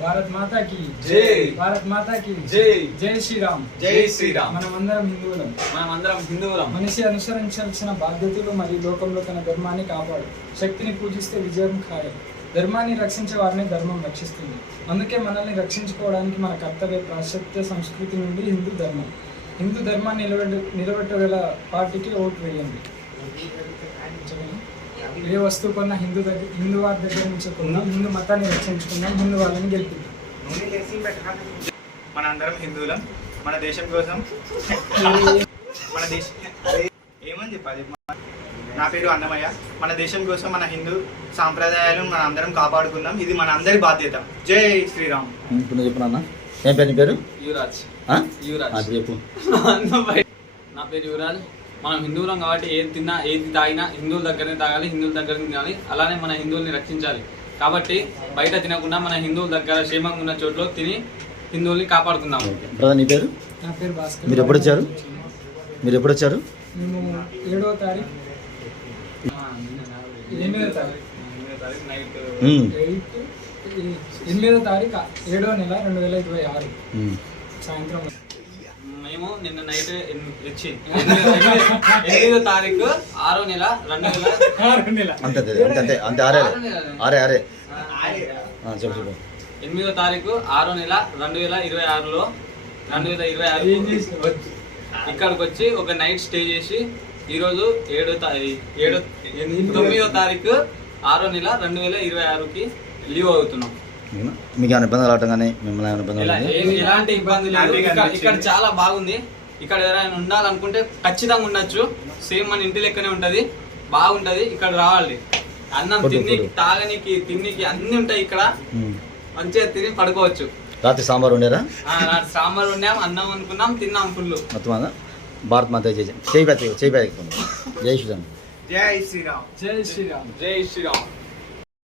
భారత్ మాతా కి జై. భారత్ మాతా కి జై. జై శ్రీరామ్. జై శ్రీరామ్. మనమందరం హిందువులం. మనిషి అనుసరించాల్సిన బాధ్యతలు మరియు లోకంలో తన ధర్మాన్ని కాపాడు. శక్తిని పూజిస్తే విజయం ఖాయం. ధర్మాన్ని రక్షించే వారిని ధర్మం రక్షిస్తుంది. అందుకే మనల్ని రక్షించుకోవడానికి మన కర్తవ్య పాశ్చాత్య సంస్కృతి నుండి హిందూ ధర్మాన్ని నిలబెట్టగల పార్టీకి ఓటు వేయండి. ఏ వస్తువు కొన్నా హిందూ వారి దగ్గర నుంచి కొన్నా హిందూ మతాన్ని రక్షించుకుందాం, హిందూ వాళ్ళని గెలిపిద్దాం. మనందరం హిందువులం. మన దేశం కోసం మన దేశం ఏమని చెప్పాలి. నా పేరు అన్నమయ్య. మన దేశం కోసం మన హిందూ సాంప్రదాయాలను మనం అందరం కాపాడుకుందాం. ఇది మన అందరి బాధ్యత. జై శ్రీరామ్. చెప్పు. ఏం పేరు నీ పేరు? యువరాజ్. చెప్పు. నా పేరు యువరాజ్. మనం హిందువులం కాబట్టి ఏది తిన్నా ఏది తాగినా హిందువుల దగ్గరనే తాగాలి, హిందువుల దగ్గరనే తినాలి. అలానే మన హిందువుల్ని రక్షించాలి. కాబట్టి బయట తినకుండా మన హిందువుల దగ్గర క్షేమంగా ఉన్న చోట్ల తిని హిందువుల్ని కాపాడుకుందాం. బ్రదర్ నీ పేరు? నా పేరు భాస్కర్. మీరు ఎప్పుడు వచ్చారు? మేము 7వ తారీఖు 8వ తారీఖు 7వ నెల 2026 సాయంత్రం. మేము నిన్న నైట్ 8వ తారీఖు 6వ నెల 2026 అంతే ఆరే చెప్పు. 8వ తారీఖు 6వ నెల 2026లో 2026 ఇక్కడికి వచ్చి ఒక నైట్ స్టే చేసి ఈరోజు 9వ తారీఖు 6వ నెల 2026కి లీవ్ అవుతున్నాం. మీకు ఏమైనా ఇబ్బందులు అవటం కానీ మిమ్మల్ని ఏమైనా ఇబ్బందులు? ఎలాంటి ఇబ్బంది లేదు. ఇక్కడ చాలా బాగుంది. ఇక్కడ ఎవరైనా ఉండాలనుకుంటే ఖచ్చితంగా ఉండొచ్చు. సేమ్ మన ఇంటి లెక్కనే ఉంటది, బాగుంటది. ఇక్కడ రావాలి. అన్నం తిన్నికి, తాగనికి, తిన్నికి అన్ని ఉంటాయి ఇక్కడ. మంచిగా తిని పడుకోవచ్చు. రాత్రి సాంబార్ ఉండేరా? సాంబార్ వండాం, అన్నం అనుకున్నాం, తిన్నాం ఫుల్. మొత్తం భారత్ మాత చేయి జై శ్రీరామ్. జై శ్రీరామ్. జై శ్రీరామ్. జై శ్రీరామ్.